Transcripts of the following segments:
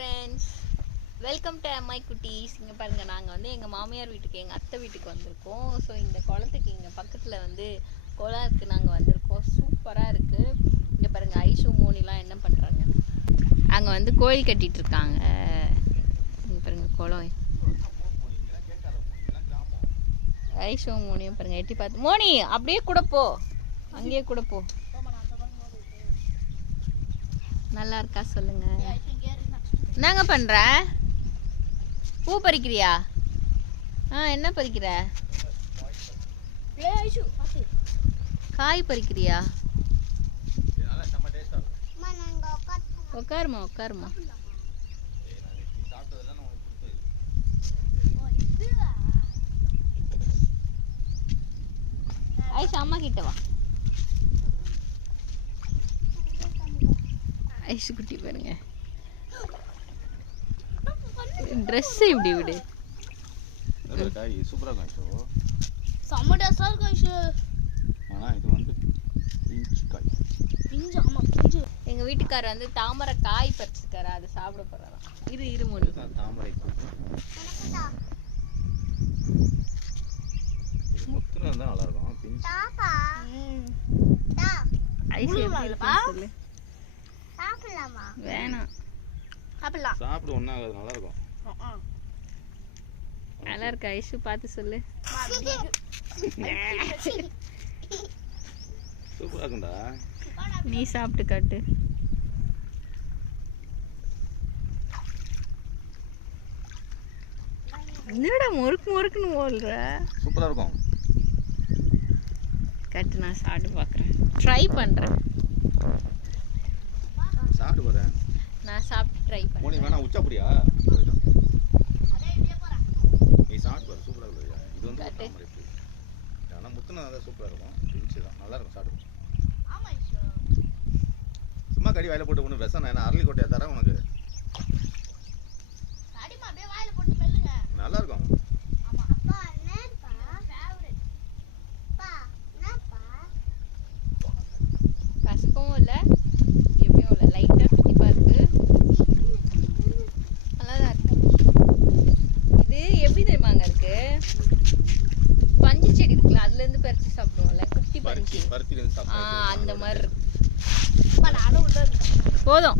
Friends, welcome to my குட்டீஸ். இங்கே பாருங்கள், நாங்கள் வந்து எங்கள் மாமியார் வீட்டுக்கு எங்கள் அத்தை வீட்டுக்கு வந்திருக்கோம். ஸோ இந்த குளத்துக்கு இங்கே பக்கத்தில் வந்து குளம் இருக்குது, நாங்கள் வந்திருக்கோம். சூப்பராக இருக்குது. இங்கே பாருங்கள், ஐஷு மோனிலாம் என்ன பண்ணுறாங்க, அங்கே வந்து கோயில் கட்டிகிட்டு இருக்காங்க. இங்கே பாருங்கள் குளம். ஐஷு மோனியும் பாருங்கள், எட்டி பார்த்து மோனி அப்படியே கூட போ, அங்கேயே கூட போ. நல்லா இருக்கா சொல்லுங்க. என்னங்க பண்ற? பூ பறிக்கிறியா? என்ன பறிக்கிற? காய் பறிக்கிறியா? உட்காருமா உட்காருமா. ஐஷா அம்மா கிட்ட வா. ஐஷு குட்டி பாருங்க, ட்ரெஸ் இப்படி விடு. சூப்பரா இருக்கும். செம்ம டேஸ்டா இருக்கும் ஐஷு. ஆனா இது வந்து பிஞ்சு காய். பிஞ்சு, ஆமா பிஞ்சு. எங்க வீட்டுக்காரர் வந்து தாமரை காய் பறிச்சிருக்காரு, அதை சாப்பிட போறாராம். இரு மோனி. தாமரை முத்துனா இருந்தா நல்லா இருக்கும். பிஞ்சு தாப்பா. ஐஷு எப்படி இருக்கு சொல்லு. சாப்பிடலாமா? வேணாம், சாப்பிடலாம். சாப்பிடு, ஒண்ணா நல்லா இருக்கும். நல்லா இருக்கு ஐஷு, பார்த்து சொல்லு. சூப்பரா இருக்கும்டா. நீ சாப்பிட்டு காட்டு. என்னடா முறுக்குன்னு போல்ற. சூப்பரா இருக்கும். கட்டு, நான் சாப்பிட்டு பார்க்குறேன், ட்ரை பண்ணுறேன். சாப்பிட்டு போறேன். நான் சாப்பிட்டு ட்ரை மோனி பண்ணுறேன். வேணா உச்சா புடியா? நீ சாப்பிட்டு பாரு, சூப்பரா இருக்கு. இது வந்து தாமரை பூ. ஆனா முத்துனா தான் சூப்பரா இருக்கும். பிஞ்சு தான் நல்லா இருக்கும். சாப்பிடு. ஆமா ஐஷு. சும்மா கடி வாயில போட்டு ஒண்ணு விஷம். நான் அரளி கொட்டையை தரேன் உனக்கு. கடிமா அப்படியே வாயில போட்டு மெல்லுங்க. நல்லா இருக்கும். ஆமா அப்பா என்னப்பா ஃபேவரட். பா என்னப்பா? கசக்கவும் இல்லை, எப்பயும் இல்லை, லைட்டாக தித்திப்பாக இருக்குது. நல்லா தான் இருக்கு. இது எப்படி தெரியுமாங்க இருக்கு, பஞ்சு செடி இருக்குல்ல, அதுலேருந்து பறித்து சாப்பிடுவோம்ல, குட்டி பஞ்சு. பருத்திலேருந்து சாப்பிட்டு அந்த மாதிரி இருக்கு. அப்பா நானும் உள்ள இருக்கேன். போதும்.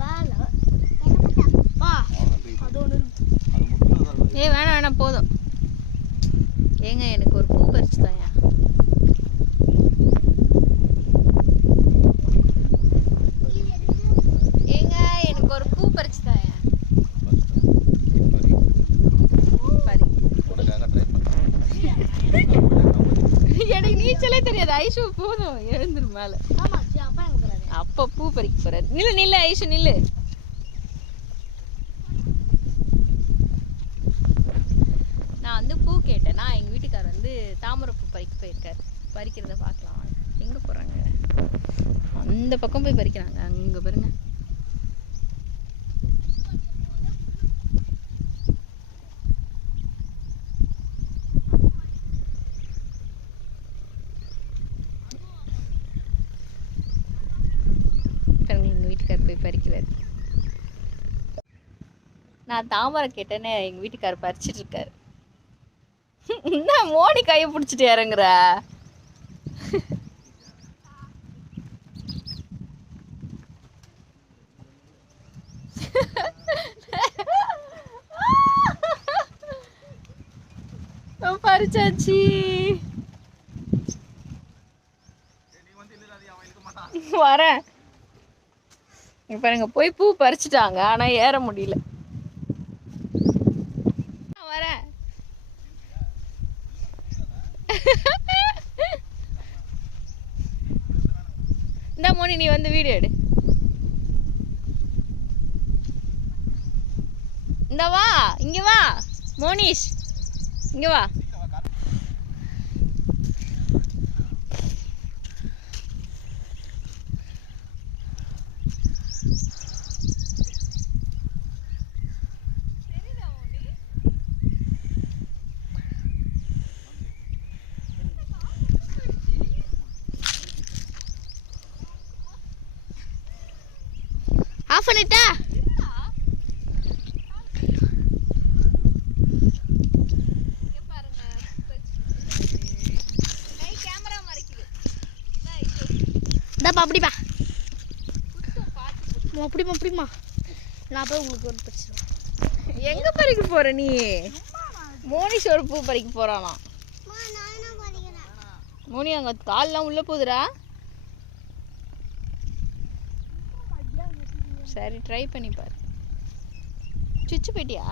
வால பா அது ஒன்று இருக்கு. அது முத்துனா தான் இருக்கும். வேணாம் போதும். ஏங்க எனக்கு ஒரு பூ பறிச்சு தாயா. ஏங்க எனக்கு ஒரு பூ பறிச்சு தாயா. பறி. உனக்காக ட்ரை பண்றேன். எனக்கு நீச்சலே தெரியாது ஐஷு. போதும், எழுந்துரு மேல. ஆமா ஜி, அப்பா எங்க போறாரு? அப்ப பூ பறிக்க போறாரு. நில்லு ஐஷு நில்லு. நான் வந்து பூ கேட்டேன்னா எங்க வீட்டுக்காரர் வந்து தாமரை பூ பறிக்க போயிருக்காரு. பறிக்கிறத பார்க்கலாம் வாங்க. எங்க போறாங்க? அந்த பக்கம் போய் பறிக்கிறாங்க. அங்க பாருங்க. எங்க வீட்டுக்காரர் போய் பறிக்கிறாரு. நான் தாமரை கேட்டேன்னு எங்க வீட்டுக்காரர் பறிச்சிட்டு இருக்காரு. என்ன மோனி கையை பிடிச்சிட்டு இறங்குற? பறிச்சாச்சு. வரேன். பாருங்க, போய் பூ பறிச்சுட்டாங்க, ஆனா ஏற முடியல. வரேன். இந்த மோனி நீ வந்து வீடியோ எடு. இந்த வா, இங்க வா மோனிஷ், இங்க வா. ஆஃப் பண்ணிட்டா இங்க பாருங்க கை கேமரா மறைக்குது இந்தாப்பா அப்படிப்பா பார்த்து அப்படிமா நான் போய் உங்களுக்கு ஒரு பிரச்சனை எங்க பறிக்க போற நீ மோனிஷ் ஒரு பூ பறிக்க போறானா மோனி அங்க கால்லாம் உள்ள போகுதுடா சரி ட்ரை பண்ணி பாரு சுச்சு போயிட்டியா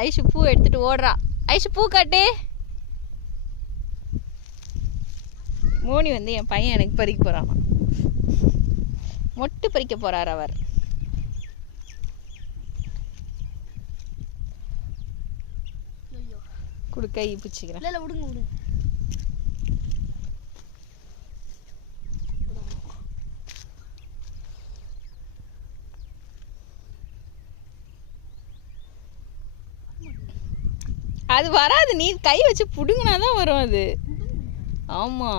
ஐஷு பூ எடுத்துட்டு ஓடுறா ஐஷு பூ காட்டு மோனி வந்து என் பையன் எனக்கு பறிக்க போறானா மொட்டு பறிக்க போறார் அவர் குடு கை பிடிச்சிக்கிறேன் இல்லை விடுங்க அது வராது நீ கை வச்சு புடுங்கினாதான் வரும் அது ஆமா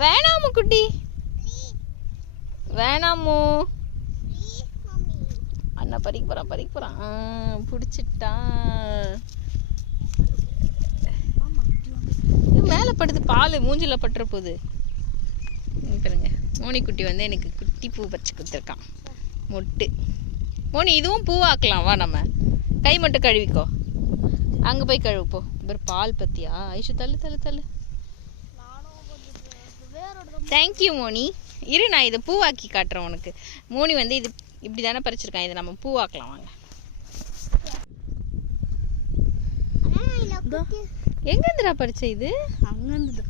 வேணாமு குட்டி வேணாமோ அண்ணா பறிக்க போறான் பிடிச்சிட்டான் மேலே படுது பால் மூஞ்சில பட்டுற போகுது பாருங்க மோனி குட்டி வந்து எனக்கு குட்டி பூ பறிச்சு கொடுத்துருக்கான் மொட்டு மோனி இதுவும் பூவாக்கலாம் வா நம்ம கை மட்டும் கழுவிக்கோ அங்கே போய் கழுவுப்போ இவர் பால் பத்தியா ஐஷு தள்ளு தேங்க்யூ மோனி இரு நான் இதை பூவாக்கி காட்டுறேன் உனக்கு மோனி வந்து இது இப்படி தானே பறிச்சிருக்கான் இதை நம்ம பூவாக்கலாம் வாங்க எங்கேருந்துடா பறிச்ச இது அங்கேருந்து